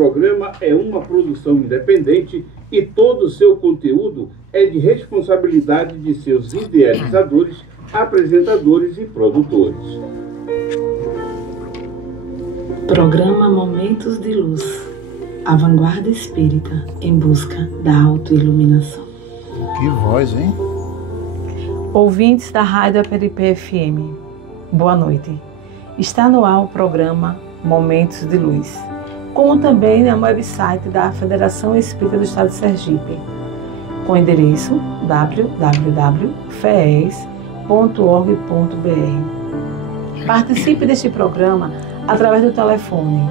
programa é uma produção independente e todo o seu conteúdo é de responsabilidade de seus idealizadores, apresentadores e produtores. Programa Momentos de Luz. A vanguarda espírita em busca da autoiluminação. Que voz, hein? Ouvintes da Rádio Aperipe FM, boa noite. Está no ar o programa Momentos de Luz, como também no website da Federação Espírita do Estado de Sergipe, com o endereço www.fees.org.br. Participe deste programa através do telefone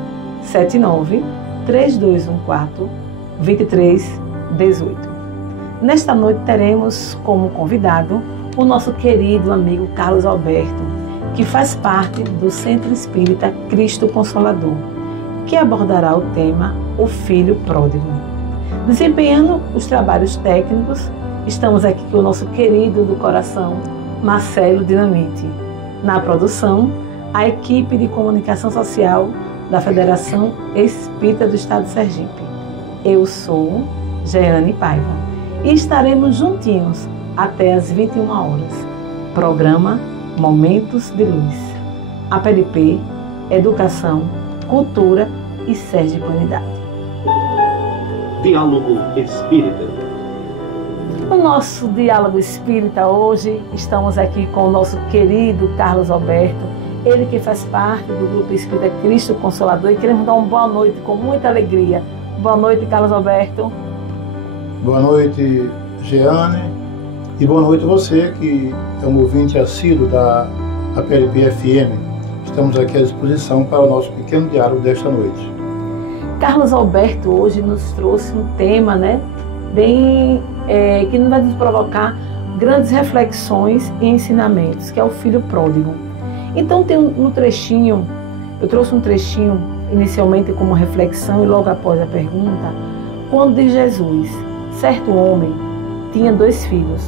79-3214-2318. Nesta noite teremos como convidado o nosso querido amigo Carlos Alberto, que faz parte do Centro Espírita Cristo Consolador, que abordará o tema O Filho Pródigo. Desempenhando os trabalhos técnicos, estamos aqui com o nosso querido do coração, Marcelo Dinamite. Na produção, a equipe de comunicação social da Federação Espírita do Estado de Sergipe. Eu sou Jeane Paiva e estaremos juntinhos até às 21 horas. Programa Momentos de Luz. APLP, Educação, Cultura e Sergipanidade. Diálogo Espírita. No nosso Diálogo Espírita hoje estamos aqui com o nosso querido Carlos Alberto, ele que faz parte do Grupo Espírita Cristo Consolador, e queremos dar uma boa noite com muita alegria. Boa noite, Carlos Alberto. Boa noite, Jeane, e boa noite você que é um ouvinte assíduo da APLP FM. Estamos aqui à disposição para o nosso pequeno diálogo desta noite. Carlos Alberto hoje nos trouxe um tema, bem que vai nos provocar grandes reflexões e ensinamentos, que é o filho pródigo. Então tem um trechinho, eu trouxe um trechinho inicialmente como reflexão e logo após a pergunta, quando diz Jesus: certo homem tinha 2 filhos,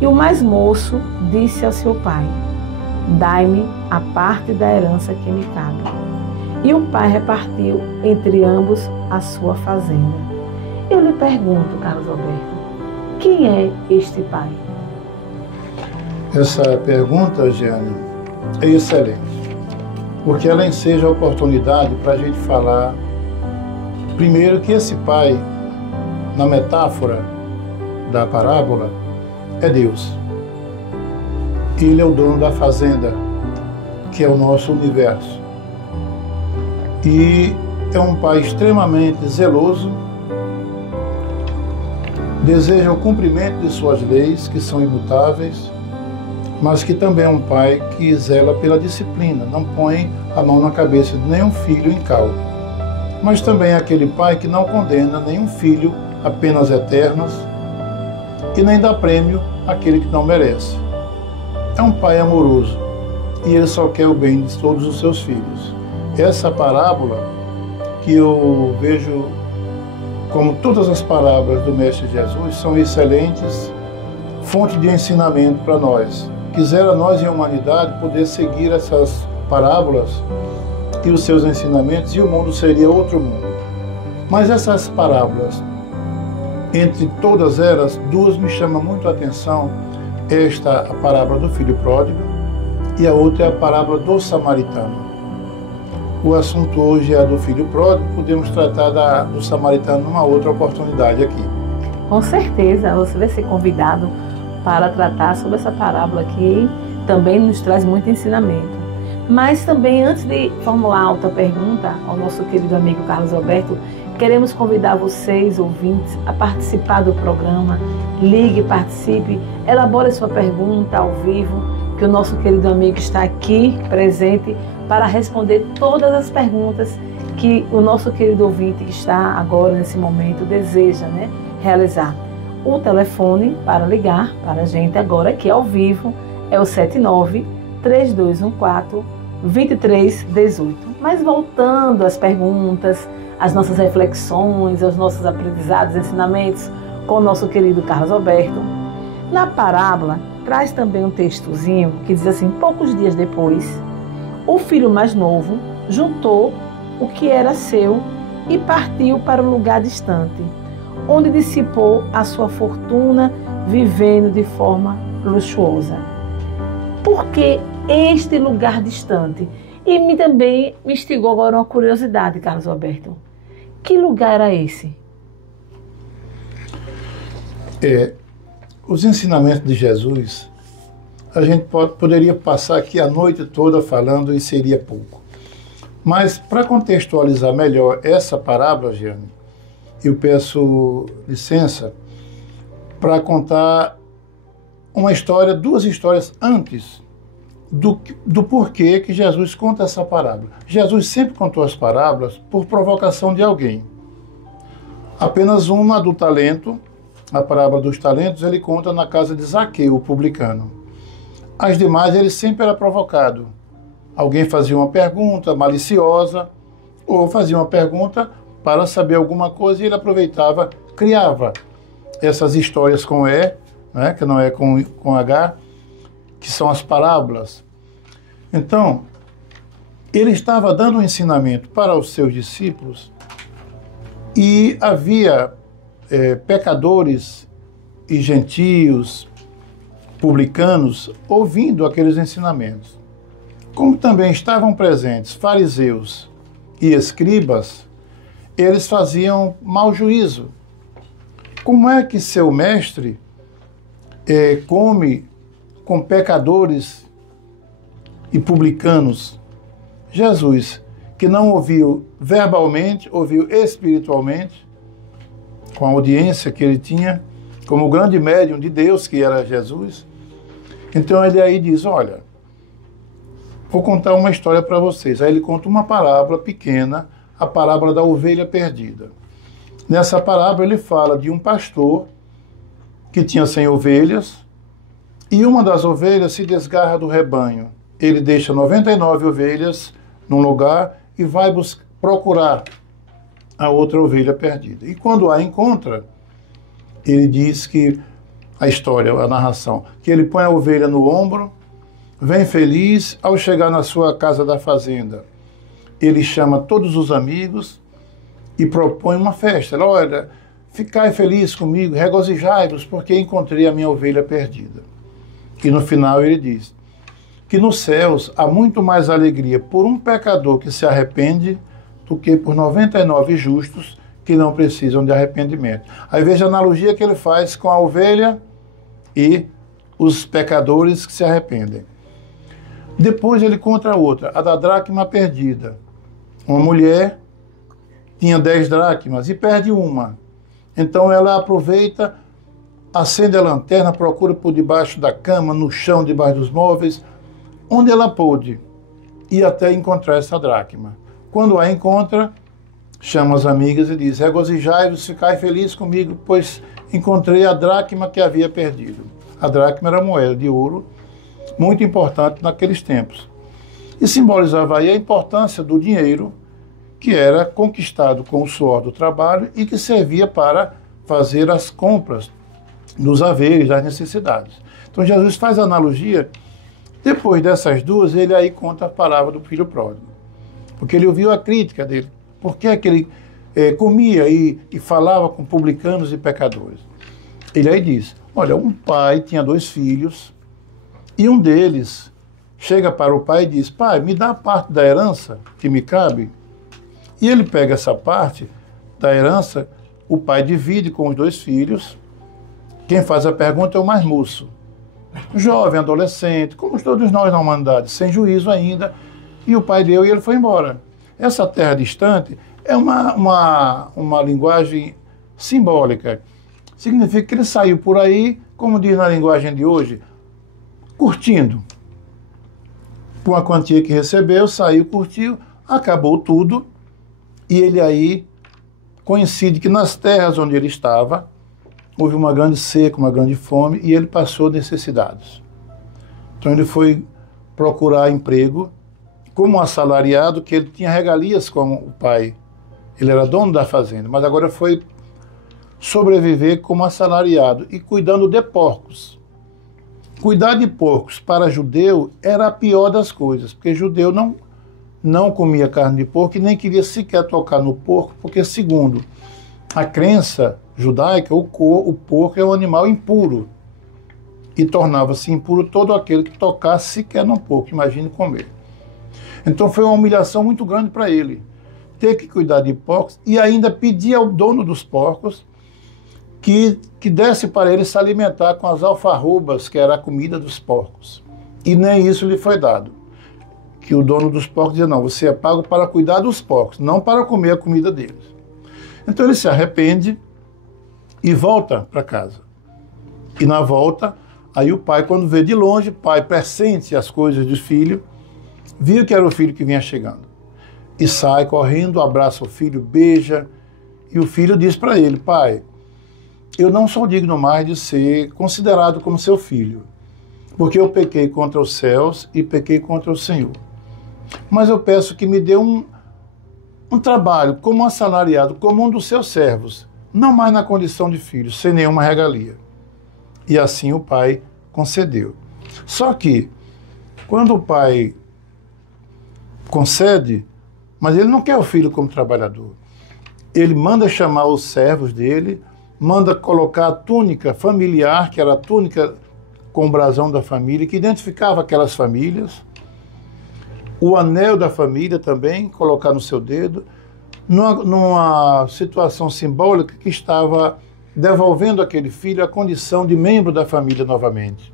e o mais moço disse ao seu pai: dai-me a parte da herança que me cabe. E o pai repartiu entre ambos a sua fazenda. Eu lhe pergunto, Carlos Alberto, quem é este pai? Essa pergunta, Jeane, é excelente, porque ela enseja a oportunidade para a gente falar, primeiro, que esse pai, na metáfora da parábola, é Deus. Ele é o dono da fazenda, que é o nosso universo. E é um pai extremamente zeloso, deseja o cumprimento de suas leis, que são imutáveis, mas que também é um pai que zela pela disciplina, não põe a mão na cabeça de nenhum filho em cal. Mas também é aquele pai que não condena nenhum filho a penas eternas e nem dá prêmio àquele que não merece. É um pai amoroso e ele só quer o bem de todos os seus filhos. Essa parábola, que eu vejo como todas as parábolas do Mestre Jesus, são excelentes fontes de ensinamento para nós. Quisera nós, em humanidade, poder seguir essas parábolas e os seus ensinamentos, e o mundo seria outro mundo. Mas essas parábolas, entre todas elas, 2 me chamam muito a atenção. Esta, a parábola do filho pródigo, e a outra é a parábola do samaritano. O assunto hoje é a do filho pródigo, podemos tratar do samaritano numa outra oportunidade aqui. Com certeza, você vai ser convidado para tratar sobre essa parábola que também nos traz muito ensinamento. Mas também, antes de formular a outra pergunta ao nosso querido amigo Carlos Alberto, queremos convidar vocês, ouvintes, a participar do programa. Ligue, participe, elabore sua pergunta ao vivo, que o nosso querido amigo está aqui presente para responder todas as perguntas que o nosso querido ouvinte que está agora nesse momento deseja realizar. O telefone para ligar para a gente agora, aqui ao vivo, é o 79-3214-2318. Mas voltando às perguntas, às nossas reflexões, aos nossos aprendizados, ensinamentos com o nosso querido Carlos Alberto, na parábola traz também um textozinho que diz assim: poucos dias depois, o filho mais novo juntou o que era seu e partiu para um lugar distante, onde dissipou a sua fortuna vivendo de forma luxuosa. Por que este lugar distante? E também me instigou agora uma curiosidade, Carlos Alberto. Que lugar era esse? Os ensinamentos de Jesus, a gente poderia passar aqui a noite toda falando e seria pouco. Mas para contextualizar melhor essa parábola, Giane, eu peço licença para contar uma história, duas histórias antes do porquê que Jesus conta essa parábola. Jesus sempre contou as parábolas por provocação de alguém. Apenas uma do talento, a parábola dos talentos, ele conta na casa de Zaqueu, o publicano. As demais, ele sempre era provocado. Alguém fazia uma pergunta maliciosa ou fazia uma pergunta para saber alguma coisa e ele aproveitava, criava essas histórias com E, né, que não é com H, que são as parábolas. Então, ele estava dando um ensinamento para os seus discípulos e havia pecadores e gentios, publicanos, ouvindo aqueles ensinamentos. Como também estavam presentes fariseus e escribas, eles faziam mau juízo. Como é que seu mestre come com pecadores e publicanos? Jesus, que não ouviu verbalmente, ouviu espiritualmente, com a audiência que ele tinha, como o grande médium de Deus, que era Jesus. Então ele aí diz, olha, vou contar uma história para vocês. Aí ele conta uma parábola pequena, a parábola da ovelha perdida. Nessa parábola ele fala de um pastor que tinha 100 ovelhas e uma das ovelhas se desgarra do rebanho. Ele deixa 99 ovelhas num lugar e vai procurar a outra ovelha perdida. E quando a encontra, ele diz que, a história, a narração, que ele põe a ovelha no ombro, vem feliz, ao chegar na sua casa da fazenda, ele chama todos os amigos e propõe uma festa. Ele, olha, ficai feliz comigo, regozijai-vos, porque encontrei a minha ovelha perdida. E no final ele diz que nos céus há muito mais alegria por um pecador que se arrepende do que por 99 justos que não precisam de arrependimento. Aí veja a analogia que ele faz com a ovelha e os pecadores que se arrependem. Depois ele conta outra, a da dracma perdida. Uma mulher tinha 10 dracmas e perde uma. Então ela aproveita, acende a lanterna, procura por debaixo da cama, no chão, debaixo dos móveis, onde ela pôde, e até encontrar essa dracma. Quando a encontra, chama as amigas e diz, regozijai-vos, ficai felizes comigo, pois encontrei a dracma que havia perdido. A dracma era moeda de ouro, muito importante naqueles tempos. E simbolizava aí a importância do dinheiro, que era conquistado com o suor do trabalho e que servia para fazer as compras dos haveres, das necessidades. Então Jesus faz a analogia. Depois dessas duas, ele aí conta a parábola do filho pródigo. Porque ele ouviu a crítica dele. Por que é que ele comia e falava com publicanos e pecadores? Ele aí diz, olha, um pai tinha 2 filhos e um deles chega para o pai e diz, pai, me dá a parte da herança que me cabe. E ele pega essa parte da herança, o pai divide com os 2 filhos. Quem faz a pergunta é o mais moço. Jovem, adolescente, como todos nós na humanidade, sem juízo ainda. E o pai deu e ele foi embora. Essa terra distante é uma linguagem simbólica. Significa que ele saiu por aí, como diz na linguagem de hoje, curtindo. Com a quantia que recebeu, saiu, curtiu, acabou tudo. E ele aí coincide que nas terras onde ele estava, houve uma grande seca, uma grande fome, e ele passou necessidades. Então ele foi procurar emprego como um assalariado, que ele tinha regalias como o pai. Ele era dono da fazenda, mas agora foi sobreviver como assalariado e cuidando de porcos. Cuidar de porcos para judeu era a pior das coisas, porque judeu não comia carne de porco e nem queria sequer tocar no porco, porque, segundo a crença judaica, o porco é um animal impuro e tornava-se impuro todo aquele que tocasse sequer no porco, imagine comer. Então foi uma humilhação muito grande para ele, ter que cuidar de porcos e ainda pedir ao dono dos porcos que desse para ele se alimentar com as alfarrobas, que era a comida dos porcos. E nem isso lhe foi dado. Que o dono dos porcos dizia, não, você é pago para cuidar dos porcos, não para comer a comida deles. Então ele se arrepende e volta para casa. E na volta, aí o pai, quando vê de longe, pai pressente as coisas do filho, viu que era o filho que vinha chegando. E sai correndo, abraça o filho, beija, e o filho diz para ele, pai, eu não sou digno mais de ser considerado como seu filho, porque eu pequei contra os céus e pequei contra o Senhor. Mas eu peço que me dê um trabalho como assalariado, como um dos seus servos, não mais na condição de filho, sem nenhuma regalia. E assim o pai concedeu. Só que, quando o pai concede, mas ele não quer o filho como trabalhador. Ele manda chamar os servos dele, manda colocar a túnica familiar, que era a túnica com o brasão da família, que identificava aquelas famílias, o anel da família também, colocar no seu dedo, numa situação simbólica que estava devolvendo àquele filho a condição de membro da família novamente.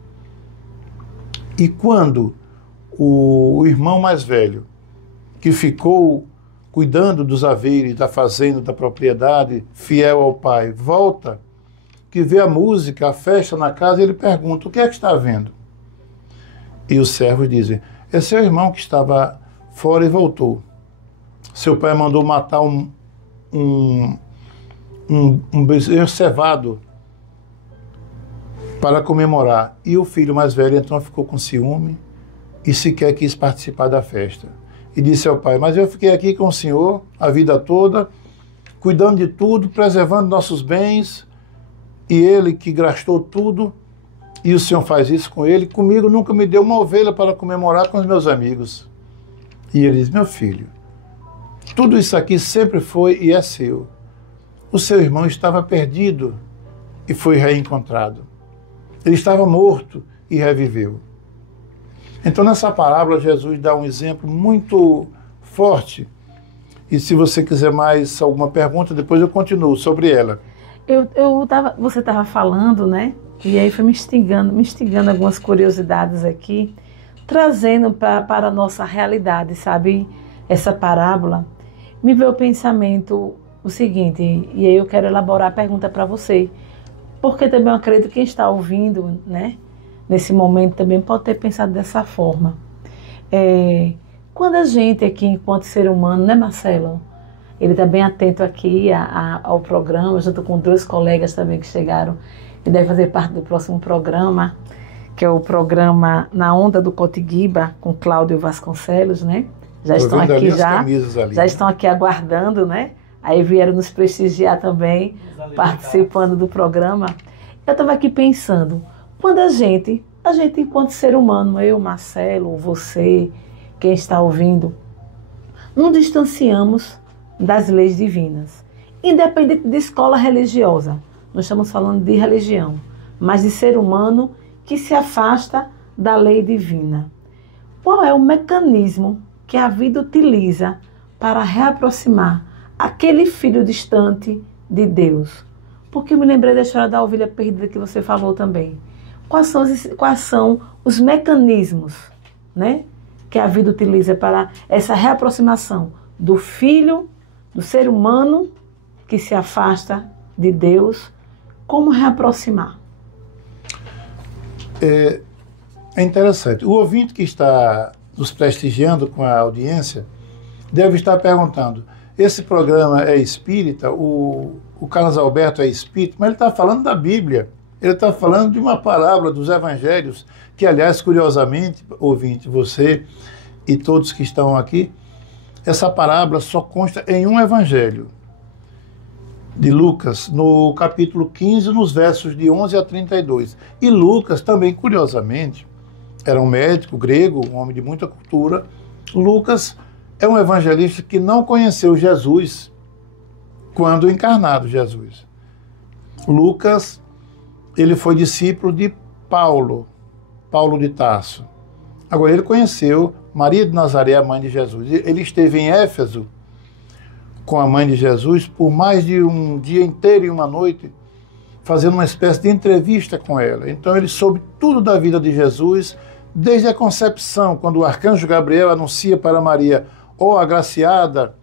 E quando o irmão mais velho, que ficou cuidando dos haveres, da fazenda, da propriedade, fiel ao pai, volta, que vê a música, a festa na casa, ele pergunta, o que é que está havendo? E os servos dizem, é seu irmão que estava fora e voltou. Seu pai mandou matar um bezerro cevado para comemorar. E o filho mais velho então ficou com ciúme e sequer quis participar da festa. E disse ao pai, mas eu fiquei aqui com o senhor a vida toda, cuidando de tudo, preservando nossos bens, e ele que gastou tudo, e o senhor faz isso com ele, comigo nunca me deu uma ovelha para comemorar com os meus amigos. E ele diz, meu filho, tudo isso aqui sempre foi e é seu. O seu irmão estava perdido e foi reencontrado. Ele estava morto e reviveu. Então, nessa parábola, Jesus dá um exemplo muito forte. E se você quiser mais alguma pergunta, depois eu continuo sobre ela. Você estava falando, né? E aí foi me instigando algumas curiosidades aqui, trazendo para a nossa realidade, sabe? Essa parábola. Me veio o pensamento o seguinte, e aí eu quero elaborar a pergunta para você. Porque também eu acredito que quem está ouvindo, né? Nesse momento também pode ter pensado dessa forma. Quando a gente aqui, enquanto ser humano, né, Marcelo? Ele está bem atento aqui ao programa, junto com 2 colegas também que chegaram e deve fazer parte do próximo programa, que é o programa Na Onda do Cotiguiba, com Cláudio Vasconcelos, né? Já estão aqui estão aqui aguardando, né? Aí vieram nos prestigiar também, participando do programa. Eu estava aqui pensando, quando a gente enquanto ser humano, eu, Marcelo, você, quem está ouvindo, não distanciamos das leis divinas. Independente de escola religiosa, nós estamos falando de religião, mas de ser humano que se afasta da lei divina. Qual é o mecanismo que a vida utiliza para reaproximar aquele filho distante de Deus? Porque eu me lembrei da história da ovelha perdida que você falou também. Quais são os mecanismos, né, que a vida utiliza para essa reaproximação do filho, do ser humano que se afasta de Deus? Como reaproximar? É interessante. O ouvinte que está nos prestigiando com a audiência deve estar perguntando, esse programa é espírita, o Carlos Alberto é espírita, mas ele está falando da Bíblia. Ele está falando de uma parábola dos evangelhos, que, aliás, curiosamente, ouvinte, você e todos que estão aqui, essa parábola só consta em um evangelho, de Lucas, no capítulo 15, nos versos de 11 a 32. E Lucas também, curiosamente, era um médico grego, um homem de muita cultura. Lucas é um evangelista que não conheceu Jesus quando encarnado Jesus. Lucas, ele foi discípulo de Paulo de Tarso. Agora, ele conheceu Maria de Nazaré, a mãe de Jesus. Ele esteve em Éfeso com a mãe de Jesus por mais de um dia inteiro e uma noite, fazendo uma espécie de entrevista com ela. Então, ele soube tudo da vida de Jesus, desde a concepção, quando o arcanjo Gabriel anuncia para Maria, ó agraciada,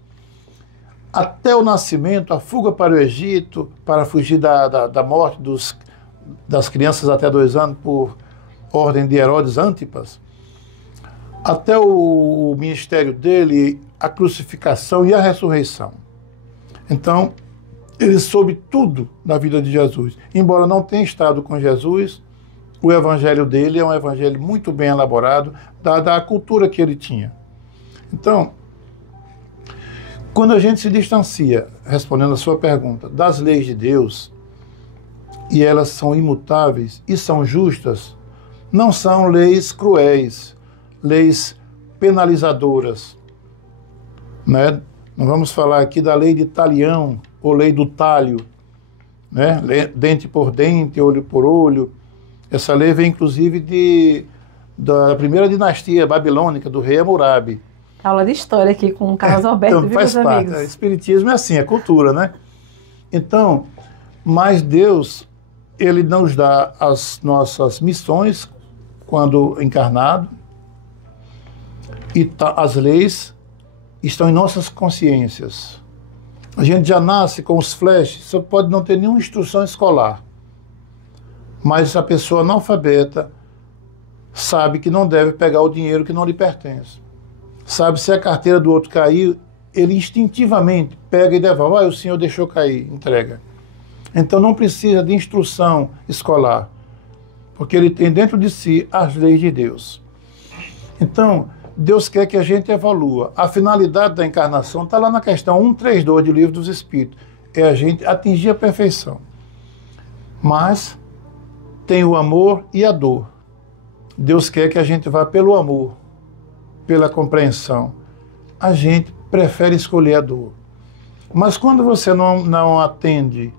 até o nascimento, a fuga para o Egito, para fugir da morte das crianças até 2 anos por ordem de Herodes Antipas, até o ministério dele, a crucificação e a ressurreição. Então, ele soube tudo da vida de Jesus. Embora não tenha estado com Jesus, o evangelho dele é um evangelho muito bem elaborado, dada a cultura que ele tinha. Então, quando a gente se distancia, respondendo a sua pergunta, das leis de Deus, e elas são imutáveis e são justas, não são leis cruéis, leis penalizadoras, né? Não vamos falar aqui da lei de Talião, ou lei do talho, né? Dente por dente, olho por olho. Essa lei vem inclusive da primeira dinastia babilônica, do rei Hammurabi. Aula de história aqui com o Carlos Alberto, então, faz parte. O espiritismo é assim, é cultura, né? Então, mas Deus, ele nos dá as nossas missões quando encarnado, e as leis estão em nossas consciências. A gente já nasce com os flashes, só pode não ter nenhuma instrução escolar, mas a pessoa analfabeta sabe que não deve pegar o dinheiro que não lhe pertence. Sabe, se a carteira do outro cair, ele instintivamente pega e devolve. O senhor deixou cair, entrega. Então não precisa de instrução escolar, porque ele tem dentro de si as leis de Deus. Então, Deus quer que a gente evolua. A finalidade da encarnação está lá na questão 132 do Livro dos Espíritos. É a gente atingir a perfeição. Mas tem o amor e a dor. Deus quer que a gente vá pelo amor, pela compreensão. A gente prefere escolher a dor. Mas quando você não atende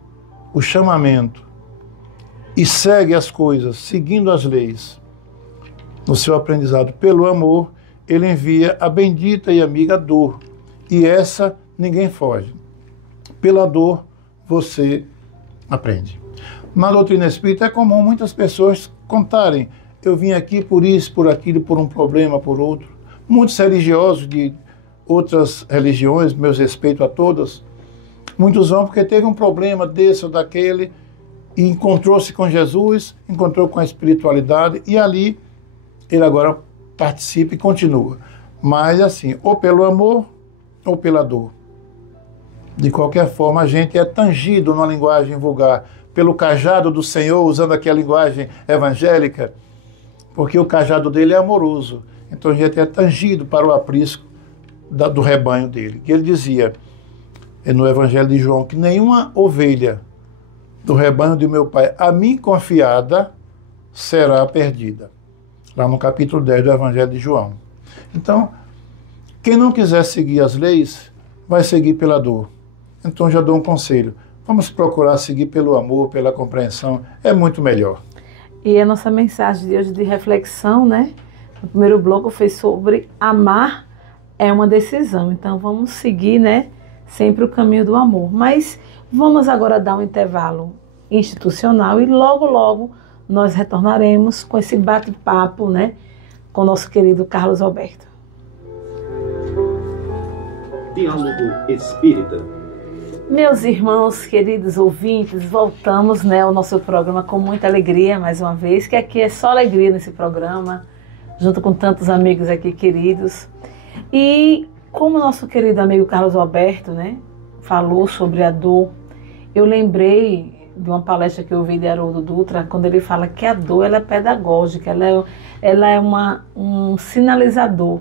o chamamento e segue as coisas, seguindo as leis, no seu aprendizado pelo amor, ele envia a bendita e amiga dor. E essa ninguém foge. Pela dor, você aprende. Na doutrina espírita é comum muitas pessoas contarem: eu vim aqui por isso, por aquilo, por um problema, por outro. Muitos religiosos de outras religiões, meus respeitos a todas, muitos vão porque teve um problema desse ou daquele e encontrou-se com Jesus, encontrou com a espiritualidade e ali ele agora participa e continua. Mas assim, ou pelo amor ou pela dor. De qualquer forma, a gente é tangido numa linguagem vulgar pelo cajado do Senhor, usando aqui a linguagem evangélica, porque o cajado dele é amoroso. Então a gente é tangido para o aprisco do rebanho dele. Que ele dizia no Evangelho de João que nenhuma ovelha do rebanho de meu Pai a mim confiada será perdida. Lá no capítulo 10 do Evangelho de João. Então, quem não quiser seguir as leis, vai seguir pela dor. Então já dou um conselho. Vamos procurar seguir pelo amor, pela compreensão. É muito melhor. E a nossa mensagem de hoje de reflexão, né? O primeiro bloco foi sobre amar é uma decisão. Então vamos seguir, né? Sempre o caminho do amor. Mas vamos agora dar um intervalo institucional e logo, logo nós retornaremos com esse bate-papo, né? Com o nosso querido Carlos Alberto. Diálogo Espírita. Meus irmãos, queridos ouvintes, voltamos, né, ao nosso programa com muita alegria, mais uma vez, que aqui é só alegria nesse programa, junto com tantos amigos aqui queridos. E como o nosso querido amigo Carlos Alberto, né, falou sobre a dor, eu lembrei de uma palestra que eu ouvi de Haroldo Dutra, quando ele fala que a dor ela é pedagógica, ela é um sinalizador,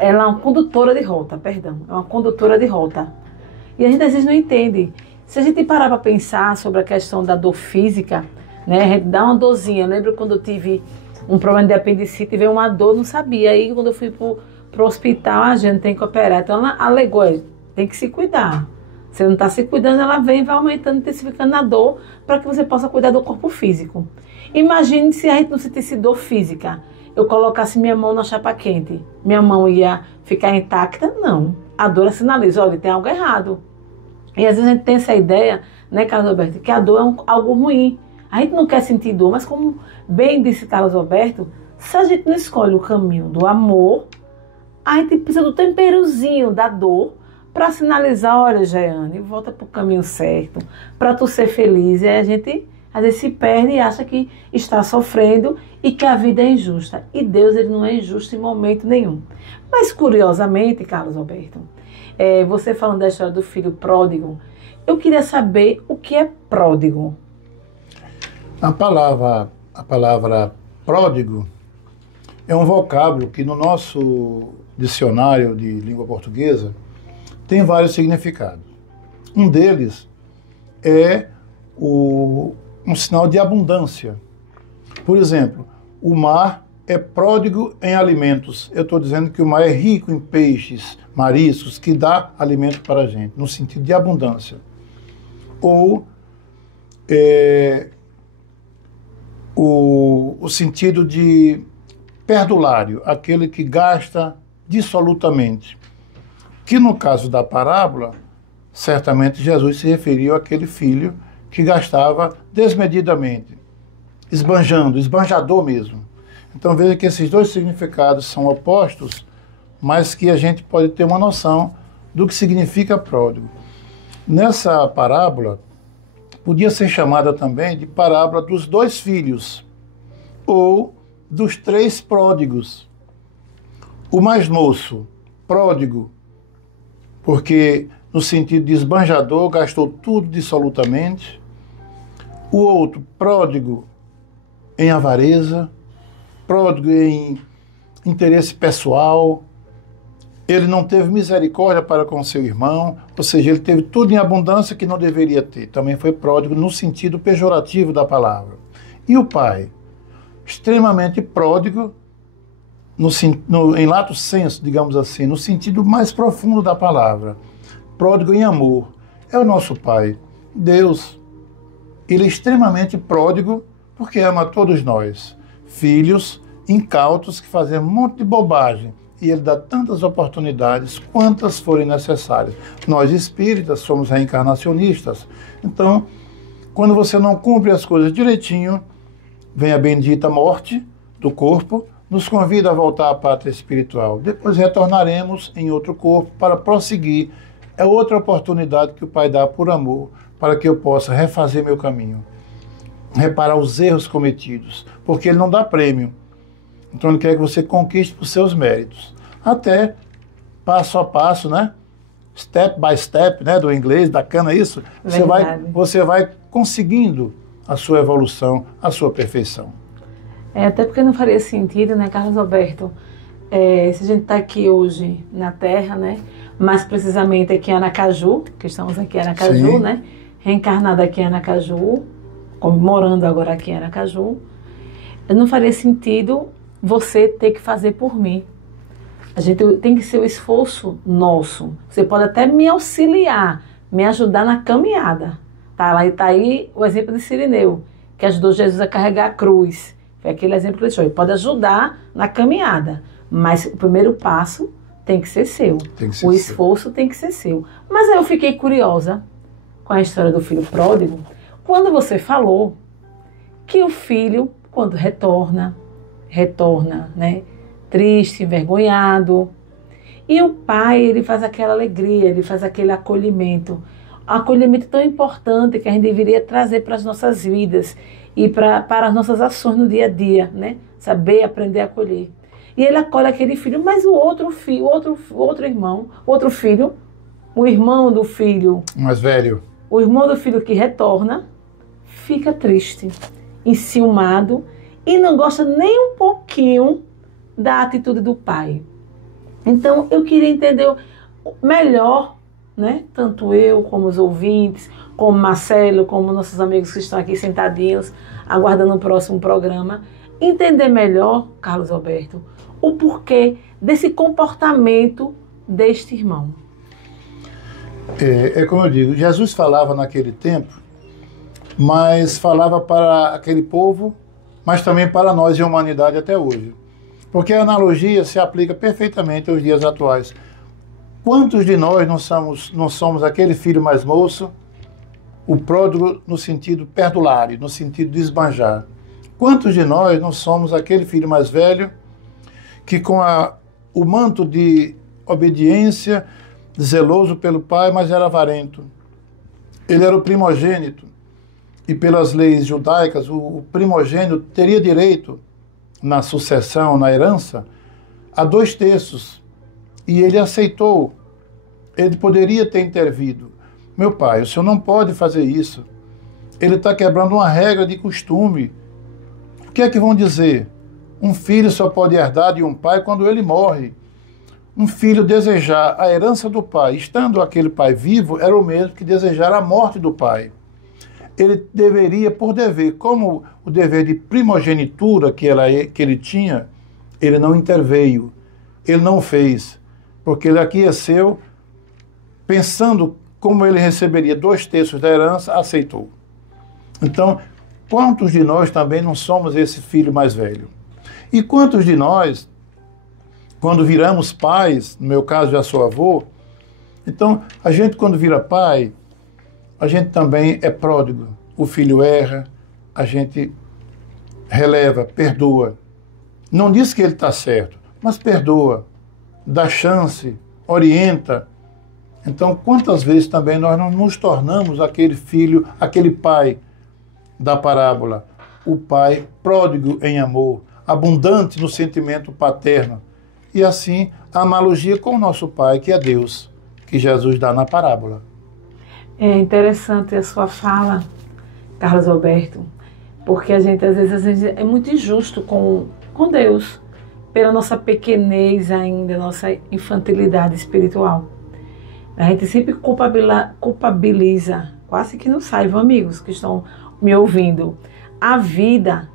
ela é uma condutora de rota, é uma condutora de rota. E a gente às vezes não entende. Se a gente parar para pensar sobre a questão da dor física, né, a gente dá uma dorzinha. Eu lembro quando eu tive um problema de apendicite, veio uma dor, não sabia. Aí quando eu fui pro para o hospital, a gente tem que operar. Então ela alegou, tem que se cuidar. Você não está se cuidando, ela vem e vai aumentando, intensificando a dor para que você possa cuidar do corpo físico. Imagine se a gente não sentisse dor física. Eu colocasse minha mão na chapa quente, minha mão ia ficar intacta? Não. A dor sinaliza, olha, tem algo errado. E às vezes a gente tem essa ideia, né, Carlos Alberto, que a dor é algo ruim. A gente não quer sentir dor, mas como bem disse Carlos Alberto, se a gente não escolhe o caminho do amor, a gente precisa do temperozinho da dor para sinalizar, olha, Jeane, volta para o caminho certo, para tu ser feliz. E aí a gente às vezes se perde e acha que está sofrendo e que a vida é injusta. E Deus, ele não é injusto em momento nenhum. Mas curiosamente, Carlos Alberto, você falando da história do filho pródigo, eu queria saber o que é pródigo. A palavra pródigo é um vocábulo que no nosso dicionário de língua portuguesa tem vários significados. Um deles é um sinal de abundância. Por exemplo, o mar é pródigo em alimentos. Eu estou dizendo que o mar é rico em peixes, mariscos, que dá alimento para a gente, no sentido de abundância. Ou o sentido de perdulário, aquele que gasta dissolutamente. Que no caso da parábola, certamente Jesus se referiu àquele filho que gastava desmedidamente, esbanjador mesmo. Então veja que esses dois significados são opostos, mas que a gente pode ter uma noção do que significa pródigo. Nessa parábola, podia ser chamada também de parábola dos dois filhos, ou dos três pródigos. O mais moço, pródigo, porque no sentido de esbanjador, gastou tudo dissolutamente. O outro, pródigo em avareza, pródigo em interesse pessoal. Ele não teve misericórdia para com seu irmão, ou seja, ele teve tudo em abundância que não deveria ter. Também foi pródigo no sentido pejorativo da palavra. E o pai, extremamente pródigo, em lato sensu, digamos assim, no sentido mais profundo da palavra. Pródigo em amor. É o nosso pai, Deus. Ele é extremamente pródigo porque ama a todos nós, filhos incautos que fazem um monte de bobagem. E ele dá tantas oportunidades quantas forem necessárias. Nós espíritas somos reencarnacionistas. Então, quando você não cumpre as coisas direitinho, vem a bendita morte do corpo, nos convida a voltar à pátria espiritual. Depois retornaremos em outro corpo para prosseguir. É outra oportunidade que o Pai dá por amor, para que eu possa refazer meu caminho, reparar os erros cometidos, porque ele não dá prêmio. Então ele quer que você conquiste por seus méritos. Até passo a passo, né? Step by step, né? Do inglês, da cana, isso. Você vai conseguindo a sua evolução, a sua perfeição. Até porque não faria sentido, né, Carlos Alberto? Se a gente está aqui hoje na Terra, né? Mais precisamente aqui em Aracaju, que estamos aqui em Aracaju, sim, né? Reencarnada aqui em Aracaju, morando agora aqui em Aracaju. Não faria sentido você ter que fazer por mim. A gente tem que ser o esforço nosso. Você pode até me auxiliar, me ajudar na caminhada. Tá aí o exemplo de Cirineu, que ajudou Jesus a carregar a cruz. Foi aquele exemplo que ele deixou. Ele pode ajudar na caminhada, mas o primeiro passo tem que ser seu. O esforço tem que ser seu. Mas aí eu fiquei curiosa com a história do filho pródigo, quando você falou que o filho, quando retorna, né, triste, envergonhado, e o pai, ele faz aquela alegria, ele faz aquele acolhimento tão importante que a gente deveria trazer para as nossas vidas e para as nossas ações no dia a dia, né? Saber, aprender a acolher. E ele acolhe aquele filho, mas o outro filho, o irmão do filho mais velho, o irmão do filho que retorna, fica triste, enciumado e não gosta nem um pouquinho da atitude do pai. Então eu queria entender melhor, né? Tanto eu como os ouvintes, como Marcelo, como nossos amigos que estão aqui sentadinhos, aguardando o próximo programa, entender melhor, Carlos Alberto, o porquê desse comportamento deste irmão. É como eu digo, Jesus falava naquele tempo, mas falava para aquele povo, mas também para nós e a humanidade até hoje. Porque a analogia se aplica perfeitamente aos dias atuais. Quantos de nós não somos aquele filho mais moço, o pródigo no sentido perdulário, no sentido de esbanjar? Quantos de nós não somos aquele filho mais velho que com o manto de obediência, zeloso pelo pai, mas era avarento? Ele era o primogênito e pelas leis judaicas o primogênito teria direito na sucessão, na herança, a 2/3. E ele aceitou. Ele poderia ter intervido. Meu pai, o senhor não pode fazer isso. Ele está quebrando uma regra de costume. O que é que vão dizer? Um filho só pode herdar de um pai quando ele morre. Um filho desejar a herança do pai, estando aquele pai vivo, era o mesmo que desejar a morte do pai. Ele deveria, por dever, como o dever de primogenitura que ele tinha, ele não interveio, ele não fez, porque ele aqueceu, pensando como ele receberia 2/3 da herança, aceitou. Então, quantos de nós também não somos esse filho mais velho? E quantos de nós, quando viramos pais, no meu caso já sou avô, então a gente quando vira pai, a gente também é pródigo. O filho erra, a gente releva, perdoa. Não diz que ele está certo, mas perdoa, dá chance, orienta. Então, quantas vezes também nós não nos tornamos aquele filho, aquele pai da parábola, o pai pródigo em amor, abundante no sentimento paterno. E assim, a analogia com o nosso pai, que é Deus, que Jesus dá na parábola. É interessante a sua fala, Carlos Alberto, porque às vezes é muito injusto com Deus, pela nossa pequenez ainda, nossa infantilidade espiritual. A gente sempre culpabiliza, quase que não saibam, amigos que estão me ouvindo, a vida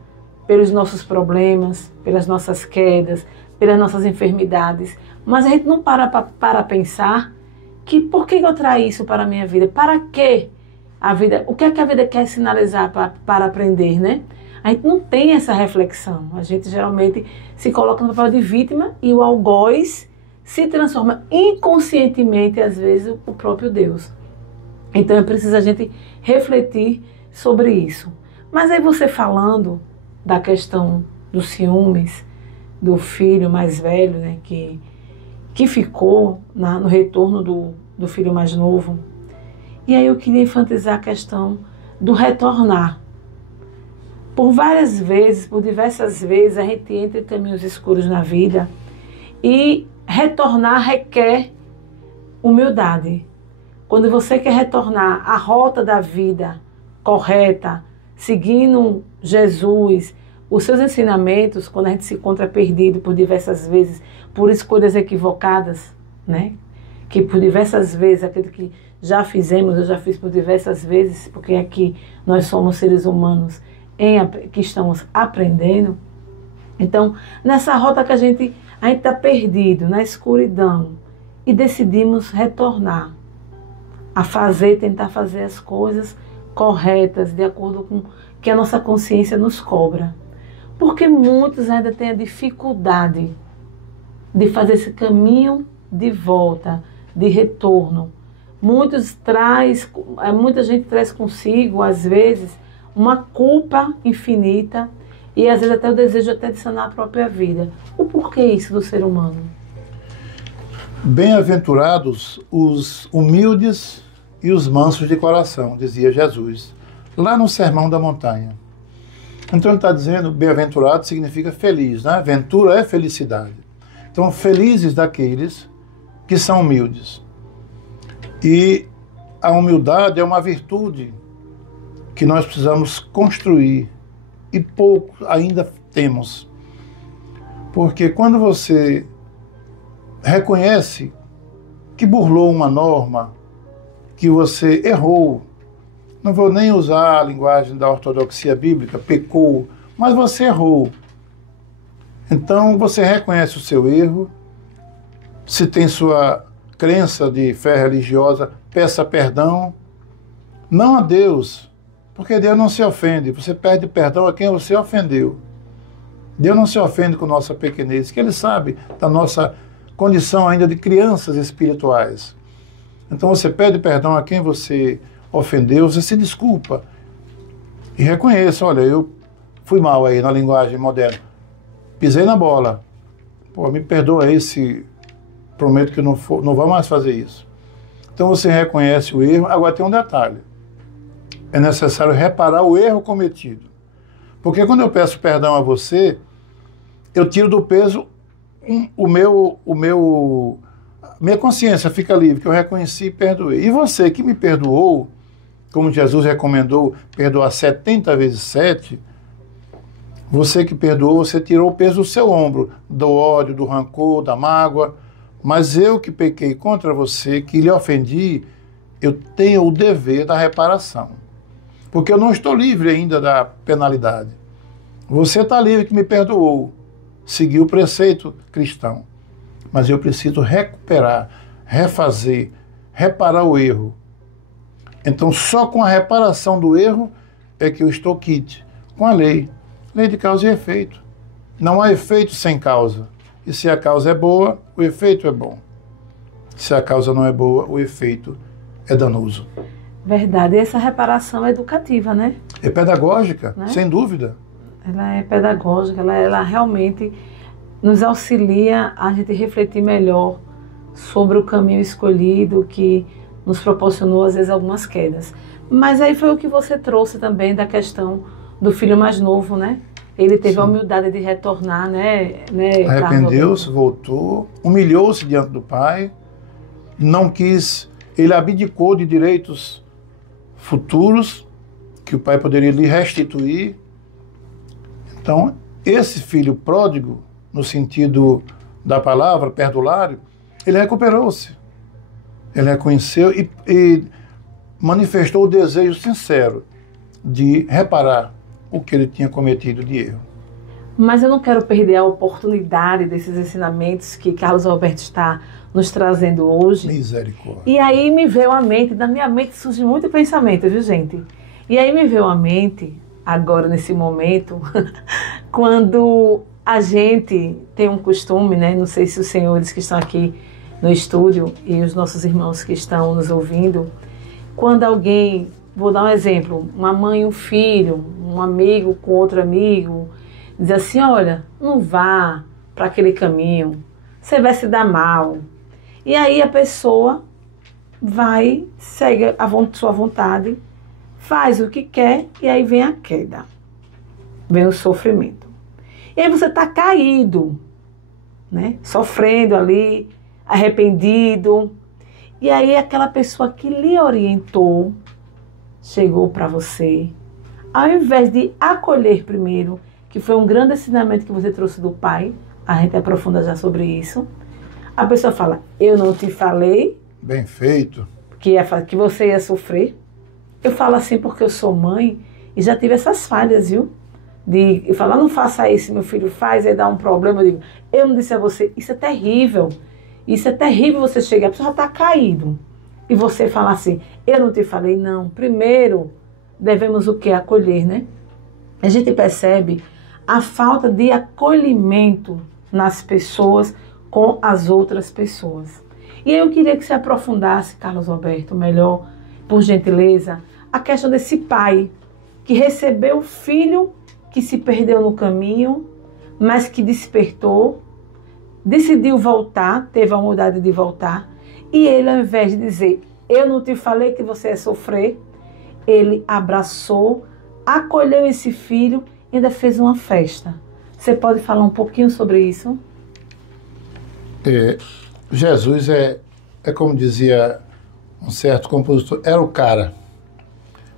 pelos nossos problemas, pelas nossas quedas, pelas nossas enfermidades, mas a gente não para pensar que por que eu trago isso para a minha vida? Para que a vida? O que é que a vida quer sinalizar para aprender, né? A gente não tem essa reflexão. A gente geralmente se coloca no papel de vítima e o algoz se transforma inconscientemente, às vezes, o próprio Deus. Então é preciso a gente refletir sobre isso. Mas aí você falando da questão dos ciúmes, do filho mais velho, né, que ficou no retorno do filho mais novo. E aí eu queria enfatizar a questão do retornar. Por várias vezes, por diversas vezes, a gente entra em caminhos escuros na vida e retornar requer humildade. Quando você quer retornar à rota da vida correta, seguindo Jesus, os seus ensinamentos, quando a gente se encontra perdido por diversas vezes, por escolhas equivocadas, né? Que por diversas vezes, aquilo que já fizemos, eu já fiz por diversas vezes, porque aqui nós somos seres humanos que estamos aprendendo. Então, nessa rota que a gente está perdido, na escuridão, e decidimos retornar a tentar fazer as coisas corretas, de acordo com o que a nossa consciência nos cobra. Porque muitos ainda têm a dificuldade de fazer esse caminho de volta, de retorno. Muita gente traz consigo, às vezes, uma culpa infinita e às vezes até o desejo de sanar a própria vida. O porquê isso do ser humano? Bem-aventurados os humildes e os mansos de coração, dizia Jesus, lá no Sermão da Montanha. Então ele está dizendo, bem-aventurado significa feliz, né? Ventura é felicidade. Então, felizes daqueles que são humildes. E a humildade é uma virtude que nós precisamos construir e pouco ainda temos. Porque quando você reconhece que burlou uma norma, que você errou, não vou nem usar a linguagem da ortodoxia bíblica, pecou, mas você errou. Então você reconhece o seu erro, se tem sua crença de fé religiosa, peça perdão, não a Deus, porque Deus não se ofende, você pede perdão a quem você ofendeu. Deus não se ofende com nossa pequenez, que Ele sabe da nossa condição ainda de crianças espirituais. Então você pede perdão a quem você ofendeu, você se desculpa e reconheça, olha, eu fui mal aí na linguagem moderna, pisei na bola, pô, me perdoa aí se prometo que não vou mais fazer isso. Então você reconhece o erro. Agora tem um detalhe, é necessário reparar o erro cometido, porque quando eu peço perdão a você, eu tiro do peso minha consciência fica livre, que eu reconheci e perdoei. E você que me perdoou, como Jesus recomendou, perdoar 70 vezes 7, você que perdoou, você tirou o peso do seu ombro, do ódio, do rancor, da mágoa. Mas eu que pequei contra você, que lhe ofendi, eu tenho o dever da reparação. Porque eu não estou livre ainda da penalidade. Você está livre que me perdoou, seguiu o preceito cristão. Mas eu preciso recuperar, refazer, reparar o erro. Então só com a reparação do erro é que eu estou quite com a lei. Lei de causa e efeito. Não há efeito sem causa. E se a causa é boa, o efeito é bom. Se a causa não é boa, o efeito é danoso. Verdade. E essa reparação é educativa, né? É pedagógica, né? Sem dúvida. Ela é pedagógica, ela realmente nos auxilia a gente refletir melhor sobre o caminho escolhido que nos proporcionou, às vezes, algumas quedas. Mas aí foi o que você trouxe também da questão do filho mais novo, né? Ele teve a humildade de retornar, né? Arrependeu-se, voltou, humilhou-se diante do pai, não quis, ele abdicou de direitos futuros que o pai poderia lhe restituir. Então, esse filho pródigo, no sentido da palavra, perdulário, ele recuperou-se. Ele reconheceu e manifestou o desejo sincero de reparar o que ele tinha cometido de erro. Mas eu não quero perder a oportunidade desses ensinamentos que Carlos Alberto está nos trazendo hoje. Misericórdia. E aí me veio à mente, da minha mente surge muito pensamento, viu, gente? E aí me veio à mente, agora nesse momento, quando a gente tem um costume, né? Não sei se os senhores que estão aqui no estúdio e os nossos irmãos que estão nos ouvindo, quando alguém, vou dar um exemplo, uma mãe e um filho, um amigo com outro amigo, diz assim, olha, não vá para aquele caminho, você vai se dar mal. E aí a pessoa vai, segue a sua vontade, faz o que quer e aí vem a queda, vem o sofrimento. E aí você está caído, né? Sofrendo ali, arrependido. E aí aquela pessoa que lhe orientou chegou para você, ao invés de acolher primeiro, que foi um grande ensinamento que você trouxe do pai, a gente aprofunda já sobre isso, a pessoa fala, eu não te falei. Bem feito. Que você ia sofrer. Eu falo assim porque eu sou mãe e já tive essas falhas, viu? De falar, não faça isso, meu filho faz, aí dá um problema. Eu digo, eu não disse a você, isso é terrível. Isso é terrível você chegar, a pessoa já está caído. E você falar assim, eu não te falei, não. Primeiro, devemos o quê? Acolher, né? A gente percebe a falta de acolhimento nas pessoas com as outras pessoas. E eu queria que você aprofundasse, Carlos Alberto, melhor, por gentileza, a questão desse pai que recebeu o filho que se perdeu no caminho, mas que despertou, decidiu voltar, teve a humildade de voltar, e ele, ao invés de dizer, eu não te falei que você ia sofrer, ele abraçou, acolheu esse filho e ainda fez uma festa. Você pode falar um pouquinho sobre isso? Jesus é como dizia um certo compositor, era o cara.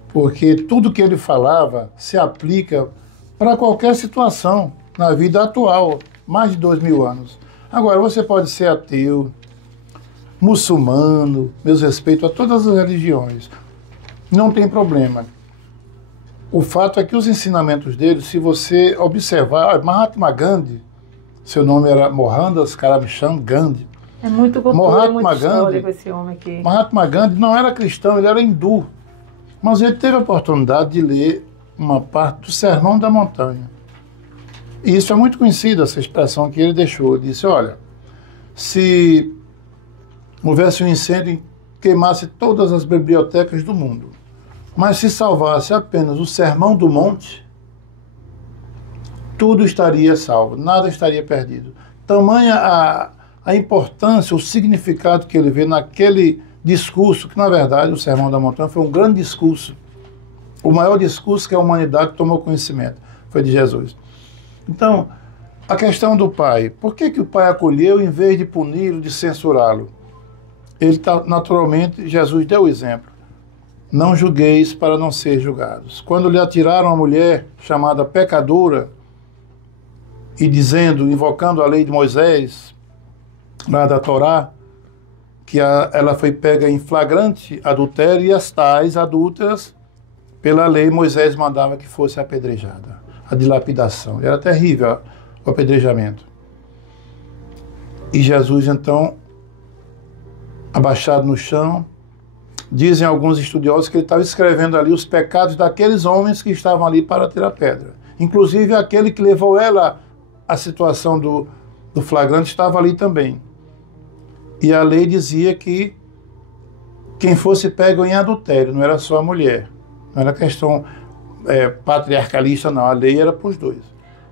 Porque tudo que ele falava se aplica para qualquer situação na vida atual, mais de 2000 anos. Agora, você pode ser ateu, muçulmano, meus respeitos a todas as religiões. Não tem problema. O fato é que os ensinamentos dele, se você observar, Mahatma Gandhi, Seu nome era Mohandas Karamchand Gandhi. É muito cultura, muito história com esse homem aqui. Mahatma Gandhi não era cristão, ele era hindu. Mas ele teve a oportunidade de ler uma parte do Sermão da Montanha. E isso é muito conhecido, essa expressão que ele deixou. Ele disse, olha, se houvesse um incêndio e queimasse todas as bibliotecas do mundo, mas se salvasse apenas o Sermão do Monte, tudo estaria salvo, nada estaria perdido. Tamanha a importância, o significado que ele vê naquele discurso, que na verdade o Sermão da Montanha foi um grande discurso, o maior discurso que a humanidade tomou conhecimento, foi de Jesus. Então, a questão do pai, por que o pai acolheu em vez de puni-lo, de censurá-lo? Ele naturalmente, Jesus deu o exemplo. Não julgueis para não ser julgados. Quando lhe atiraram a mulher chamada pecadora, e dizendo, invocando a lei de Moisés, lá da Torá, que ela foi pega em flagrante adultério, e as tais adúlteras, pela lei, Moisés mandava que fosse apedrejada. A dilapidação. Era terrível o apedrejamento. E Jesus, então, abaixado no chão, dizem alguns estudiosos que ele estava escrevendo ali os pecados daqueles homens que estavam ali para tirar pedra. Inclusive aquele que levou ela à situação do flagrante estava ali também. E a lei dizia que quem fosse pego em adultério, não era só a mulher. Não era questão patriarcalista, não. A lei era para os dois.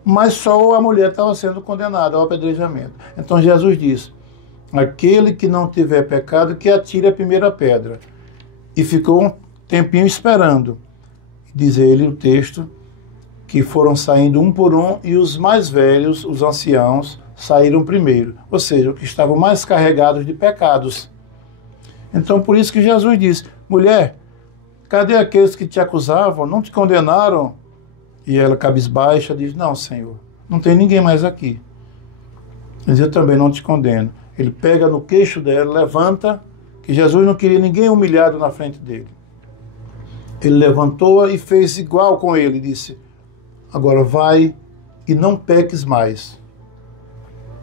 Mas só a mulher estava sendo condenada ao apedrejamento. Então Jesus disse, aquele que não tiver pecado, que atire a primeira pedra. E ficou um tempinho esperando. Diz ele o texto, que foram saindo um por um, e os mais velhos, os anciãos, saíram primeiro. Ou seja, os que estavam mais carregados de pecados. Então, por isso que Jesus disse, mulher, cadê aqueles que te acusavam? Não te condenaram? E ela, cabisbaixa, diz, não, Senhor, não tem ninguém mais aqui. Mas eu também não te condeno. Ele pega no queixo dela, levanta, que Jesus não queria ninguém humilhado na frente dele. Ele levantou-a e fez igual com ele, disse, agora vai e não peques mais.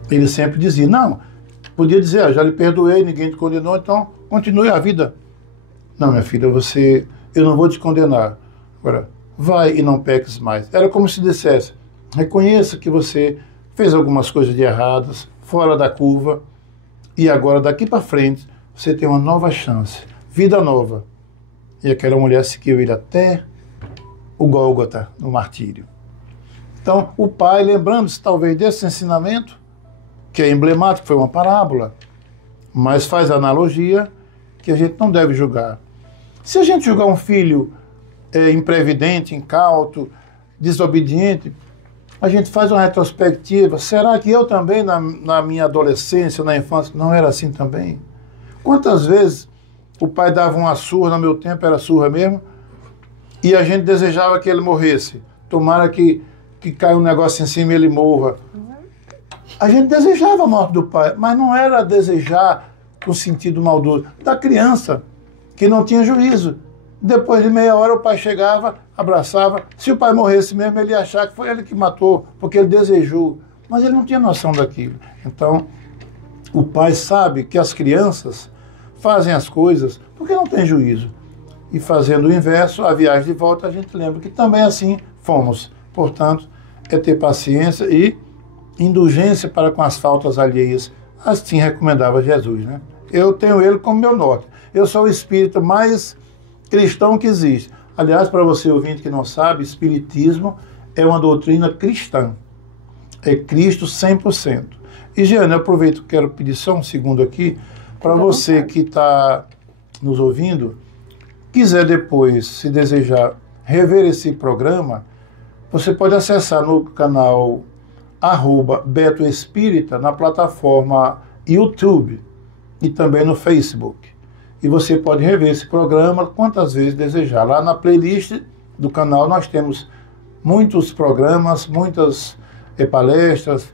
Ele sempre dizia, não, podia dizer, já lhe perdoei, ninguém te condenou, então continue a vida. Não, minha filha, eu não vou te condenar. Agora, vai e não peques mais. Era como se dissesse, reconheça que você fez algumas coisas de erradas, fora da curva, e agora, daqui para frente, você tem uma nova chance, vida nova. E aquela mulher seguiu ele até o Gólgota, no martírio. Então, o pai, lembrando-se talvez desse ensinamento, que é emblemático, foi uma parábola, mas faz a analogia que a gente não deve julgar. Se a gente julgar um filho imprevidente, incauto, desobediente, a gente faz uma retrospectiva. Será que eu também, na minha adolescência, na infância, não era assim também? Quantas vezes o pai dava uma surra, no meu tempo era surra mesmo, e a gente desejava que ele morresse. Tomara que caia um negócio em cima e ele morra. A gente desejava a morte do pai, mas não era desejar com sentido maldoso. Da criança, que não tinha juízo. Depois de meia hora o pai chegava, abraçava. Se o pai morresse mesmo, ele ia achar que foi ele que matou, porque ele desejou. Mas ele não tinha noção daquilo. Então, o pai sabe que as crianças fazem as coisas porque não tem juízo. E fazendo o inverso, a viagem de volta, a gente lembra que também assim fomos. Portanto, é ter paciência e indulgência para com as faltas alheias. Assim recomendava Jesus, né? Eu tenho ele como meu norte. Eu sou o espírito mais cristão que existe. Aliás, para você ouvinte que não sabe, espiritismo é uma doutrina cristã. É Cristo 100%. E, Jeane, eu aproveito, quero pedir só um segundo aqui, para você que está nos ouvindo, quiser depois, se desejar, rever esse programa, você pode acessar no canal @Beto Espírita, na plataforma YouTube e também no Facebook. E você pode rever esse programa quantas vezes desejar. Lá na playlist do canal nós temos muitos programas, muitas palestras,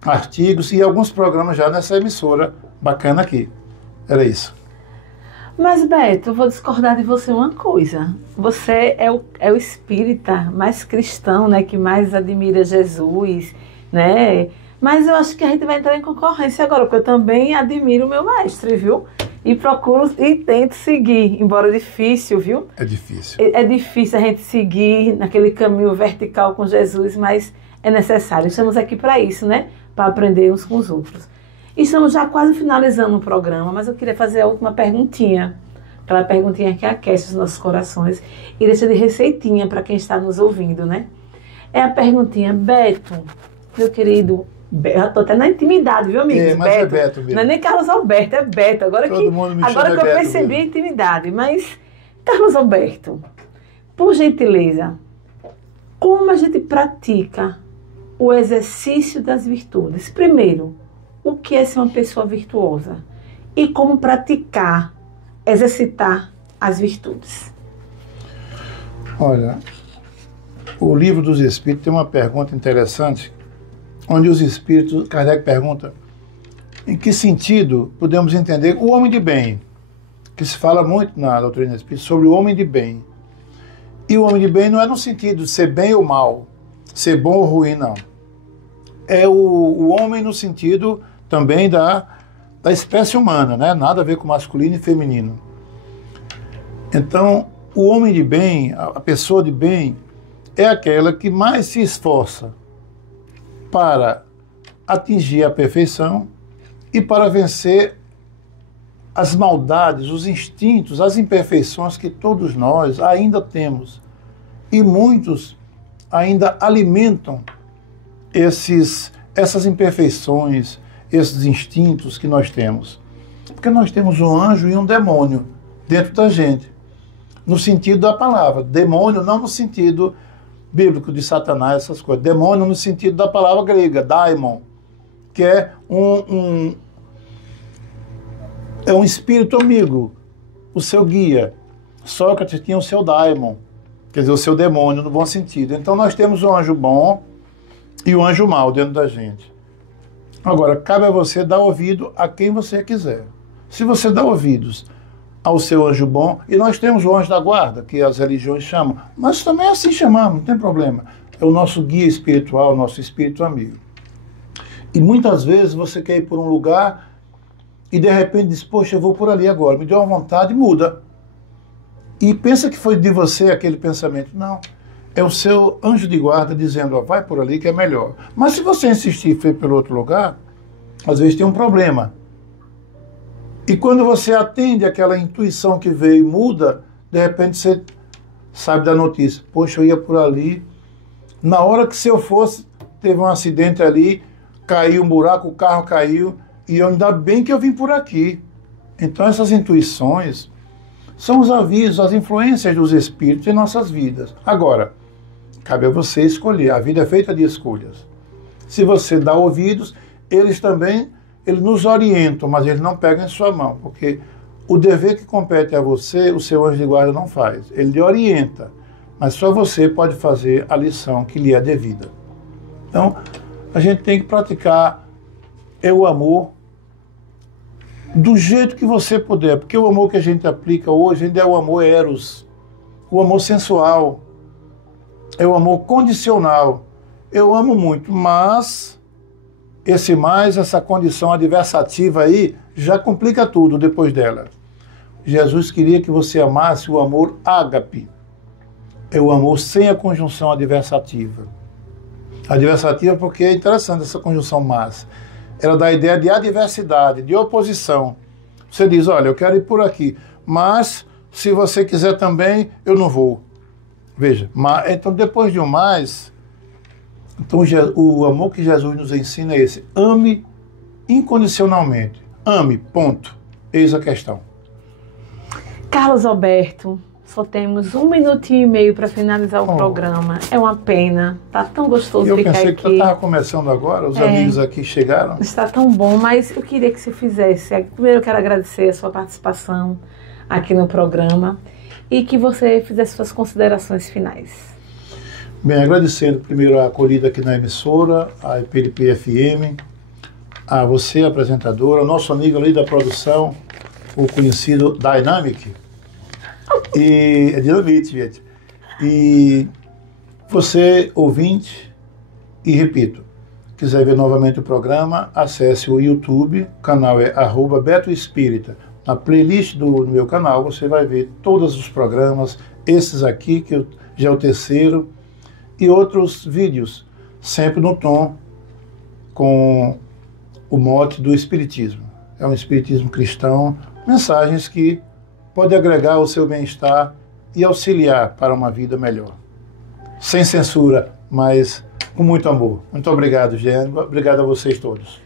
artigos e alguns programas já nessa emissora bacana aqui. Era isso. Mas, Beto, eu vou discordar de você uma coisa. Você é o espírita mais cristão, né, que mais admira Jesus, né? Mas eu acho que a gente vai entrar em concorrência agora, porque eu também admiro o meu mestre, viu? E procuro e tento seguir, embora difícil, viu? É difícil. É difícil a gente seguir naquele caminho vertical com Jesus, mas é necessário. Estamos aqui para isso, né? Para aprender uns com os outros. Estamos já quase finalizando o programa, mas eu queria fazer a última perguntinha. Aquela perguntinha que aquece os nossos corações e deixa de receitinha para quem está nos ouvindo, né? É a perguntinha, Beto, meu querido, eu estou até na intimidade, viu, amigos? Mas é Beto mesmo. Não é nem Carlos Alberto, é Beto. Agora Todo que eu Beto percebi mesmo. a intimidade. Mas, Carlos Alberto, por gentileza, como a gente pratica o exercício das virtudes? Primeiro, o que é ser uma pessoa virtuosa? E como praticar, exercitar as virtudes? Olha, o Livro dos Espíritos tem uma pergunta interessante, onde os Espíritos, Kardec pergunta, em que sentido podemos entender o homem de bem, que se fala muito na doutrina espírita sobre o homem de bem. E o homem de bem não é no sentido de ser bem ou mal, ser bom ou ruim, não. É o homem no sentido também da espécie humana, né? Nada a ver com masculino e feminino. Então, o homem de bem, a pessoa de bem, é aquela que mais se esforça para atingir a perfeição e para vencer as maldades, os instintos, as imperfeições que todos nós ainda temos. E muitos ainda alimentam essas imperfeições, esses instintos que nós temos. Porque nós temos um anjo e um demônio dentro da gente, no sentido da palavra. Demônio não no sentido bíblico de Satanás, essas coisas. Demônio no sentido da palavra grega, daimon, que é um espírito amigo, o seu guia. Sócrates tinha o seu daimon, quer dizer, o seu demônio no bom sentido. Então nós temos o anjo bom e o anjo mau dentro da gente. Agora, cabe a você dar ouvido a quem você quiser. Se você dá ouvidos ao seu anjo bom, e nós temos o anjo da guarda, que as religiões chamam, mas também assim chamamos, não tem problema. É o nosso guia espiritual, o nosso espírito amigo. E muitas vezes você quer ir por um lugar e de repente diz, poxa, eu vou por ali agora, me deu uma vontade, muda. E pensa que foi de você aquele pensamento. Não, é o seu anjo de guarda dizendo, ó, vai por ali que é melhor. Mas se você insistir e for pelo outro lugar, às vezes tem um problema. E quando você atende aquela intuição que veio e muda, de repente você sabe da notícia. Poxa, eu ia por ali. Na hora que se eu fosse, teve um acidente ali, caiu um buraco, o carro caiu, e ainda bem que eu vim por aqui. Então essas intuições são os avisos, as influências dos espíritos em nossas vidas. Agora, cabe a você escolher. A vida é feita de escolhas. Se você dá ouvidos, eles nos orientam, mas eles não pegam em sua mão, porque o dever que compete a você, o seu anjo de guarda não faz. Ele lhe orienta, mas só você pode fazer a lição que lhe é devida. Então, a gente tem que praticar o amor do jeito que você puder, porque o amor que a gente aplica hoje ainda é o amor eros, o amor sensual, é o amor condicional. Eu amo muito, mas essa condição adversativa aí, já complica tudo depois dela. Jesus queria que você amasse o amor ágape. É o amor sem a conjunção adversativa. Adversativa porque é interessante essa conjunção mas. Ela dá a ideia de adversidade, de oposição. Você diz, olha, eu quero ir por aqui, mas se você quiser também, eu não vou. Veja, então depois de um mais... Então, o amor que Jesus nos ensina é esse. Ame incondicionalmente. Ame, ponto. Eis a questão. Carlos Alberto, só temos 1 minutinho e meio para finalizar o programa. É uma pena. Tá tão gostoso ficar aqui. Eu pensei que estava começando agora, os amigos aqui chegaram. Está tão bom, mas eu queria que você fizesse. Primeiro eu quero agradecer a sua participação aqui no programa e que você fizesse suas considerações finais. Bem, agradecendo primeiro a acolhida aqui na emissora, a IPLP FM, a você, apresentadora, ao nosso amigo ali da produção, o conhecido Dynamic, e é Dinamite, gente. E você, ouvinte, e repito, quiser ver novamente o programa, acesse o YouTube, o canal é @BetoEspírita. Na playlist do meu canal você vai ver todos os programas, esses aqui, que já é o terceiro, e outros vídeos, sempre no tom com o mote do Espiritismo. É um Espiritismo cristão, mensagens que podem agregar ao seu bem-estar e auxiliar para uma vida melhor. Sem censura, mas com muito amor. Muito obrigado, Jean. Obrigado a vocês todos.